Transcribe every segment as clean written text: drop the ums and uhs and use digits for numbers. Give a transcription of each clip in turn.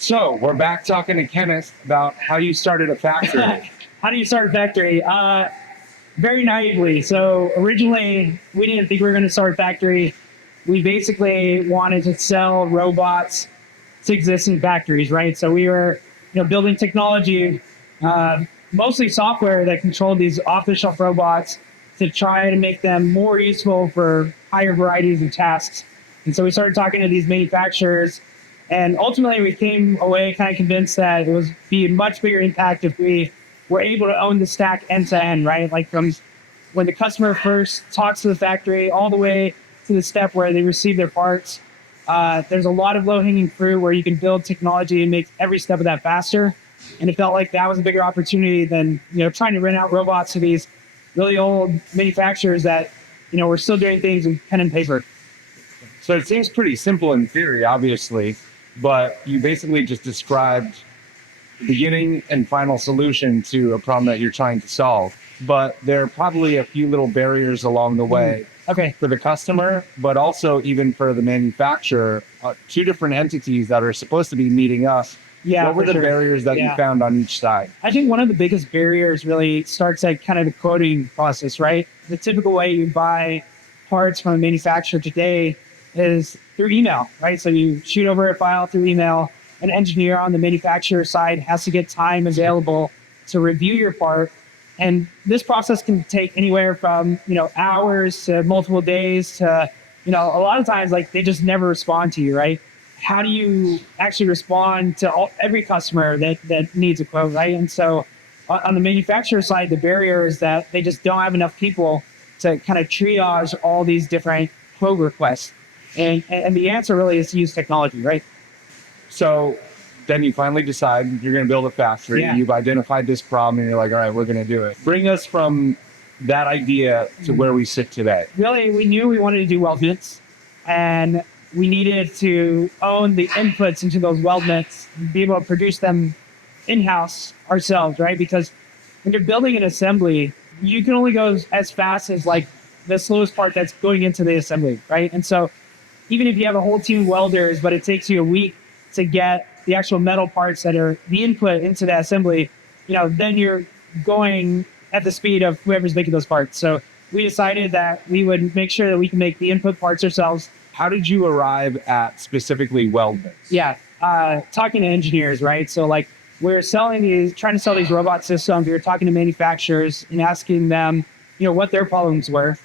So we're back talking to Kenneth about how you started a factory. How do you start a factory? Very naively. So originally, we didn't think we were going to start a factory. We basically wanted to sell robots to existing factories, right? So we were, building technology, mostly software that controlled these off-the-shelf robots to try to make them more useful for higher varieties of tasks. And so we started talking to these manufacturers, and ultimately we came away kind of convinced that it would be a much bigger impact if we were able to own the stack end to end, right? Like from when the customer first talks to the factory all the way to the step where they receive their parts. There's a lot of low-hanging fruit where you can build technology and make every step of that faster. And it felt like that was a bigger opportunity than trying to rent out robots to these really old manufacturers that were still doing things in pen and paper. So it seems pretty simple in theory, obviously, but you basically just described beginning and final solution to a problem that you're trying to solve. But there are probably a few little barriers along the way. Okay. For the customer, but also even for the manufacturer, two different entities that are supposed to be meeting us. Yeah. What were the barriers that you found on each side? I think one of the biggest barriers really starts at kind of the quoting process, right? The typical way you buy parts from a manufacturer today is through email, right? So you shoot over a file through email. An engineer on the manufacturer side has to get time available to review your part. And this process can take anywhere from, hours to multiple days to, a lot of times, like, they just never respond to you, right? How do you actually respond to every customer that needs a quote, right? And so on the manufacturer side, the barrier is that they just don't have enough people to kind of triage all these different quote requests. And the answer really is to use technology, right? So then you finally decide you're going to build a factory. Yeah. You've identified this problem and you're like, all right, we're going to do it. Bring us from that idea to where we sit today. Really, we knew we wanted to do weldments, and we needed to own the inputs into those weldments, be able to produce them in-house ourselves, right? Because when you're building an assembly, you can only go as fast as like the slowest part that's going into the assembly, right? And so even if you have a whole team of welders, but it takes you a week to get the actual metal parts that are the input into the assembly, then you're going at the speed of whoever's making those parts. So we decided that we would make sure that we can make the input parts ourselves. How did you arrive at specifically weldments? Yeah, talking to engineers, right? So like we're trying to sell these robot systems. We were talking to manufacturers and asking them, what their problems were.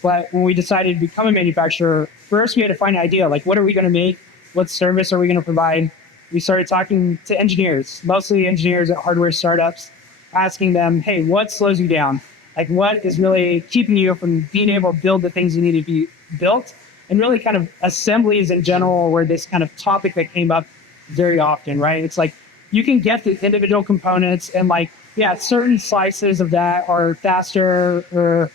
But when we decided to become a manufacturer, first we had to find an idea, like what are we going to make? What service are we going to provide? We started talking to engineers, mostly engineers at hardware startups, asking them, hey, what slows you down? Like what is really keeping you from being able to build the things you need to be built? And really kind of assemblies in general were this kind of topic that came up very often, right? It's like you can get the individual components and certain slices of that are faster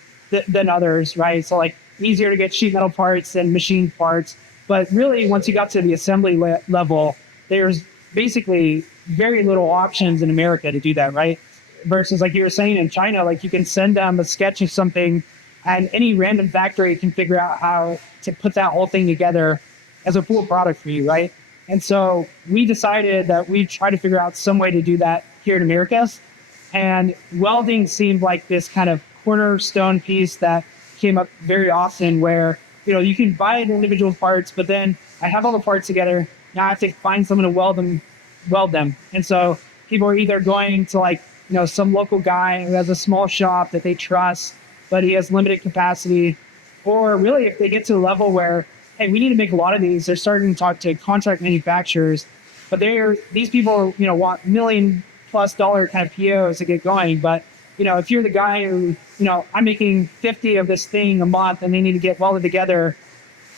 than others, right? So like easier to get sheet metal parts than machine parts. But really, once you got to the assembly level, there's basically very little options in America to do that, right? Versus like you were saying in China, like you can send them a sketch of something and any random factory can figure out how to put that whole thing together as a full product for you, right? And so we decided that we'd try to figure out some way to do that here in America. And welding seemed like this kind of cornerstone piece that came up very often where you can buy individual parts, but then I have all the parts together. Now I have to find someone to weld them. And so people are either going to some local guy who has a small shop that they trust, but he has limited capacity. Or really if they get to a level where, hey, we need to make a lot of these, they're starting to talk to contract manufacturers, but these people, want $1 million+ kind of POs to get going. But if you're the guy who, I'm making 50 of this thing a month and they need to get welded together,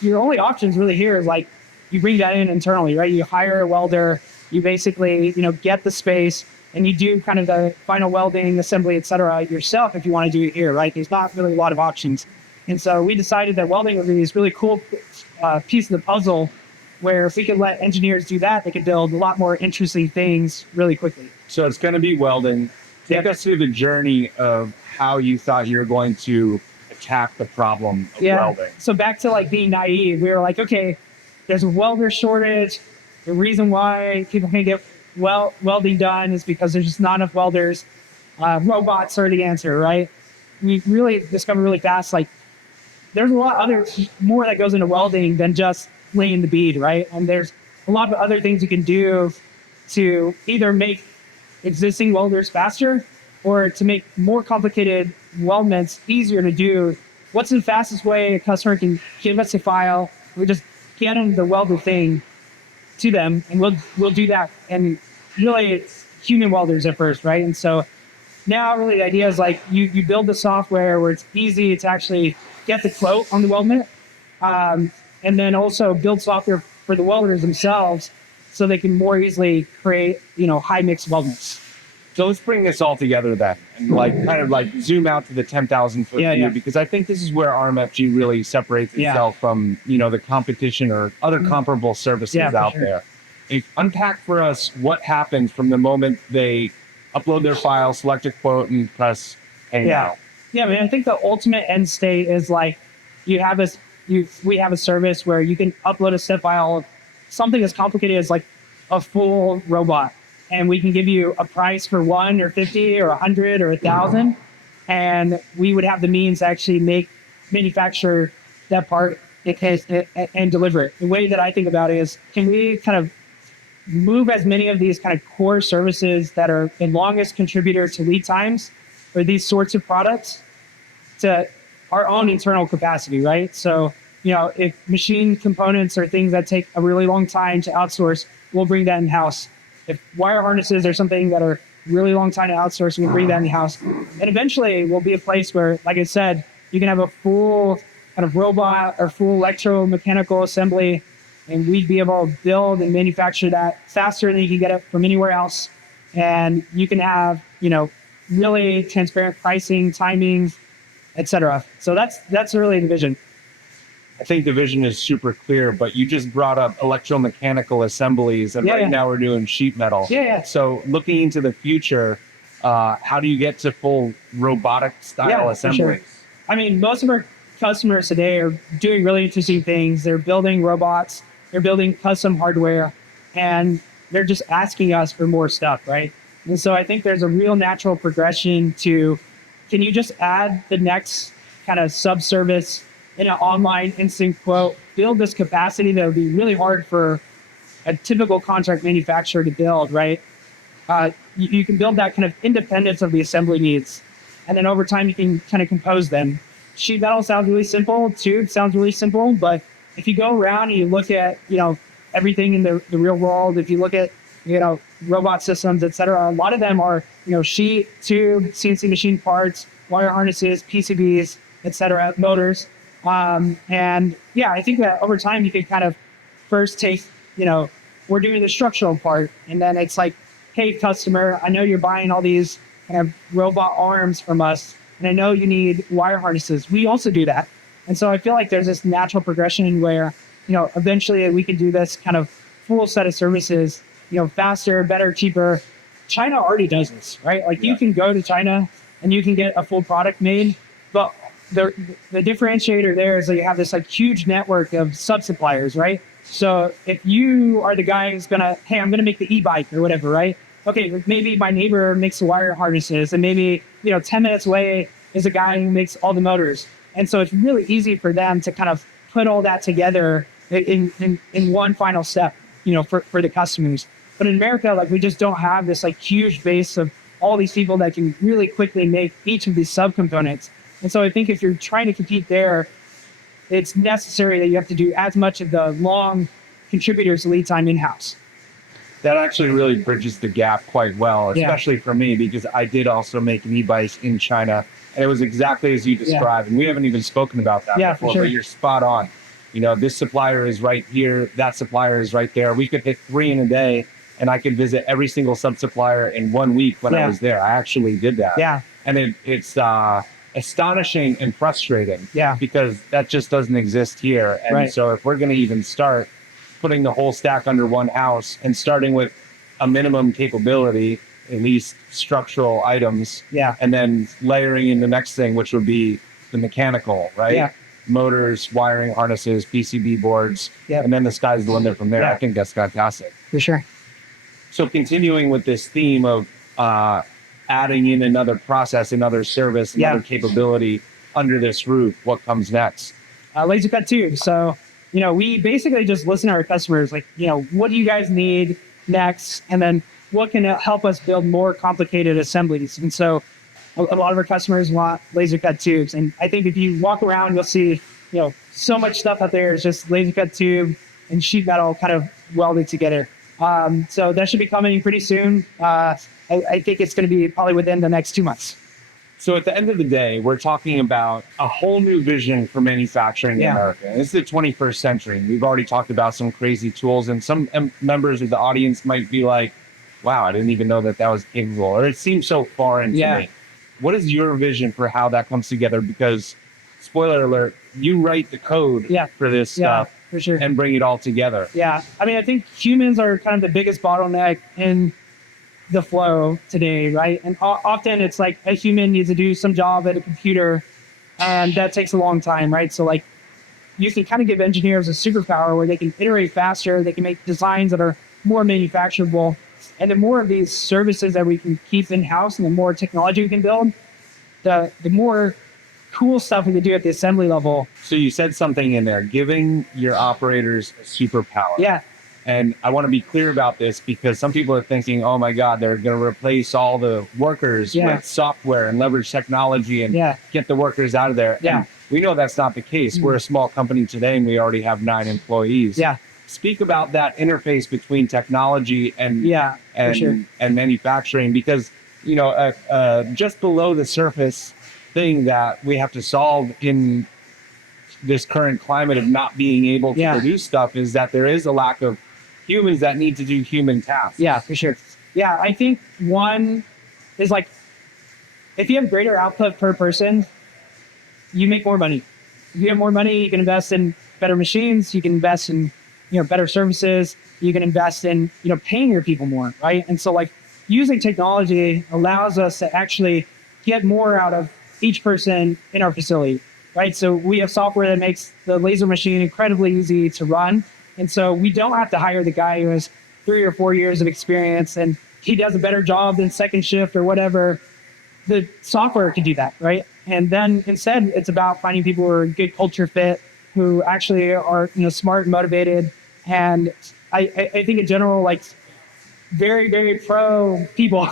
your only options really here is like you bring that in internally, right? You hire a welder, you basically, get the space and you do kind of the final welding, assembly, et cetera, yourself if you want to do it here, right? There's not really a lot of options. And so we decided that welding would be this really cool piece of the puzzle where if we could let engineers do that, they could build a lot more interesting things really quickly. So it's going to be welding. Take us through the journey of how you thought you were going to attack the problem of welding. So back to being naive, we were like, okay, there's a welder shortage. The reason why people can't get welding done is because there's just not enough welders. Robots are the answer, right? We really discovered really fast, like, there's a lot more that goes into welding than just laying the bead, right? And there's a lot of other things you can do to either make existing welders faster or to make more complicated weldments easier to do. What's the fastest way a customer can give us a file? We just get them the welder thing to them, and we'll do that. And really, it's human welders at first, right? And so now really the idea is like you build the software where it's easy to actually get the quote on the weldment, and then also build software for the welders themselves so they can more easily create, high mix weldments. So let's bring this all together then, and kind of zoom out to the 10,000 foot view, because I think this is where RMFG really separates itself from, the competition or other comparable services out there. Unpack for us what happens from the moment they upload their file, select a quote, and press hang out. Yeah, I mean, I think the ultimate end state is like we have a service where you can upload a set file of something as complicated as like a full robot. And we can give you a price for 1 or 50 or 100 or 1,000. And we would have the means to actually manufacture that part and deliver it. The way that I think about it is, can we kind of move as many of these kind of core services that are the longest contributor to lead times for these sorts of products to our own internal capacity, right? So, if machine components are things that take a really long time to outsource, we'll bring that in-house. If wire harnesses are something that are really long time to outsource, we'll bring that in-house. And eventually we'll be a place where, like I said, you can have a full kind of robot or full electromechanical assembly, and we'd be able to build and manufacture that faster than you can get it from anywhere else. And you can have, really transparent pricing, timing, etc. So that's really the vision. I think the vision is super clear, but you just brought up electromechanical assemblies, and now we're doing sheet metal. So looking into the future, how do you get to full robotic style assemblies? Sure. I mean, most of our customers today are doing really interesting things. They're building robots, they're building custom hardware, and they're just asking us for more stuff, right? And so I think there's a real natural progression to, can you just add the next kind of sub-service in an online instant quote, build this capacity that would be really hard for a typical contract manufacturer to build, right? You can build that kind of independence of the assembly needs. And then over time, you can kind of compose them. Sheet metal sounds really simple. Tube sounds really simple. But if you go around and you look at, everything in the real world, if you look at, robot systems, et cetera, a lot of them are, sheet, tube, CNC machine parts, wire harnesses, PCBs, et cetera, motors. And I think that over time you can kind of first take, we're doing the structural part, and then it's like, hey, customer, I know you're buying all these kind of robot arms from us, and I know you need wire harnesses. We also do that. And so I feel like there's this natural progression where, eventually we can do this kind of full set of services, faster, better, cheaper. China already does this, right? Like you can go to China and you can get a full product made, but the differentiator there is that you have this like huge network of sub-suppliers, right? So if you are the guy who's I'm gonna make the e-bike or whatever, right? Okay, maybe my neighbor makes the wire harnesses, and maybe 10 minutes away is a guy who makes all the motors. And so it's really easy for them to kind of put all that together in one final step, for the customers. But in America, like we just don't have this like huge base of all these people that can really quickly make each of these subcomponents. And so I think if you're trying to compete there, it's necessary that you have to do as much of the long contributors lead time in-house. That actually really bridges the gap quite well, especially for me, because I did also make an e-bike in China, and it was exactly as you described. And we haven't even spoken about that before, but you're spot on. This supplier is right here, that supplier is right there. We could hit 3 in a day, and I could visit every single sub-supplier in 1 week when I was there. I actually did that. And it's astonishing and frustrating because that just doesn't exist here. And so if we're going to even start putting the whole stack under one house and starting with a minimum capability, at least structural items, and then layering in the next thing, which would be the mechanical, right? motors, wiring harnesses, PCB boards, Yep. and then the sky's the limit from there. Yeah. I think that's fantastic. For sure. So continuing with this theme of adding in another process, another service, another capability under this roof, what comes next? Laser cut tube. So, we basically just listen to our customers, like, what do you guys need next? And then what can help us build more complicated assemblies? And so a lot of our customers want laser cut tubes. And I think if you walk around, you'll see, so much stuff out there is just laser cut tube and sheet metal kind of welded together. So that should be coming pretty soon. I think it's going to be probably within the next 2 months. So at the end of the day, we're talking about a whole new vision for manufacturing in America. It's the 21st century. We've already talked about some crazy tools, and some members of the audience might be like, wow, I didn't even know that was capable, or it seems so foreign to me. What is your vision for how that comes together? Because, spoiler alert, you write the code for this stuff for sure. and bring it all together. Yeah. I mean, I think humans are kind of the biggest bottleneck in the flow today, right? And often it's like a human needs to do some job at a computer, and that takes a long time, right? So like you can kind of give engineers a superpower where they can iterate faster, they can make designs that are more manufacturable. And the more of these services that we can keep in-house and the more technology we can build, the more cool stuff we can do at the assembly level. So you said something in there, giving your operators a superpower. Yeah. And I want to be clear about this because some people are thinking, oh my God, they're going to replace all the workers with software and leverage technology and get the workers out of there. Yeah. And we know that's not the case. We're a small company today and we already have 9 employees. Yeah. Speak about that interface between technology and and manufacturing, because just below the surface thing that we have to solve in this current climate of not being able to produce stuff is that there is a lack of humans that need to do human tasks. Yeah, for sure. Yeah, I think one is like, if you have greater output per person, you make more money. If you have more money, you can invest in better machines, you can invest in better services, you can invest in paying your people more, right? And so like using technology allows us to actually get more out of each person in our facility, right? So we have software that makes the laser machine incredibly easy to run. And so we don't have to hire the guy who has 3 or 4 years of experience and he does a better job than second shift or whatever. The software can do that, right? And then instead, it's about finding people who are a good culture fit, who actually are smart and motivated. And I think in general, like very, very pro people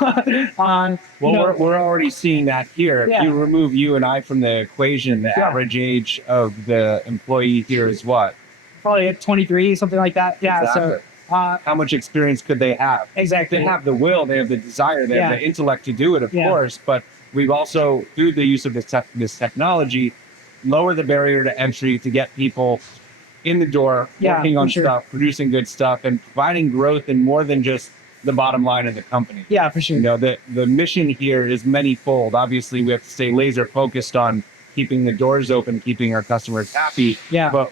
on. Well, we're already seeing that here. Yeah. If you remove you and I from the equation, the average age of the employee here is what? Probably at 23, something like that. Yeah. Exactly. So how much experience could they have? Exactly. They have the will, they have the desire, they have the intellect to do it, of course. But we've also, through the use of this technology, lower the barrier to entry to get people in the door, working on stuff, producing good stuff, and providing growth in more than just the bottom line of the company. Yeah, for sure. The mission here is many-fold. Obviously, we have to stay laser focused on keeping the doors open, keeping our customers happy. Yeah. But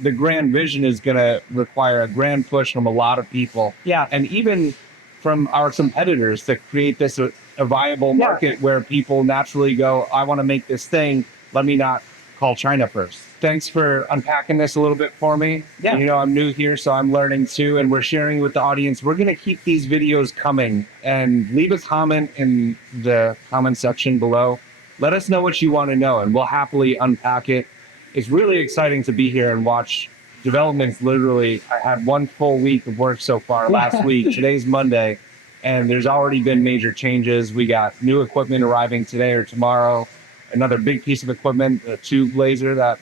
the grand vision is going to require a grand push from a lot of people. Yeah. And even from our competitors to create this a viable market where people naturally go, I want to make this thing. Let me not call China first. Thanks for unpacking this a little bit for me. Yeah. I'm new here, so I'm learning too, and we're sharing with the audience. We're going to keep these videos coming, and leave a comment in the comment section below. Let us know what you want to know, and we'll happily unpack it. It's really exciting to be here and watch developments. Literally, I had 1 full week of work so far last week. Today's Monday, and there's already been major changes. We got new equipment arriving today or tomorrow. Another big piece of equipment, a tube laser that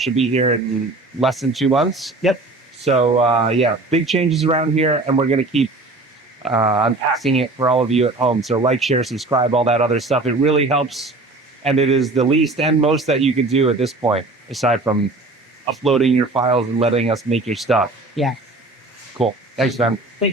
should be here in less than 2 months. Yep. So big changes around here, and we're going to keep unpacking it for all of you at home. So like, share, subscribe, all that other stuff. It really helps, and it is the least and most that you can do at this point, aside from uploading your files and letting us make your stuff. Yeah. Cool. Thanks, man.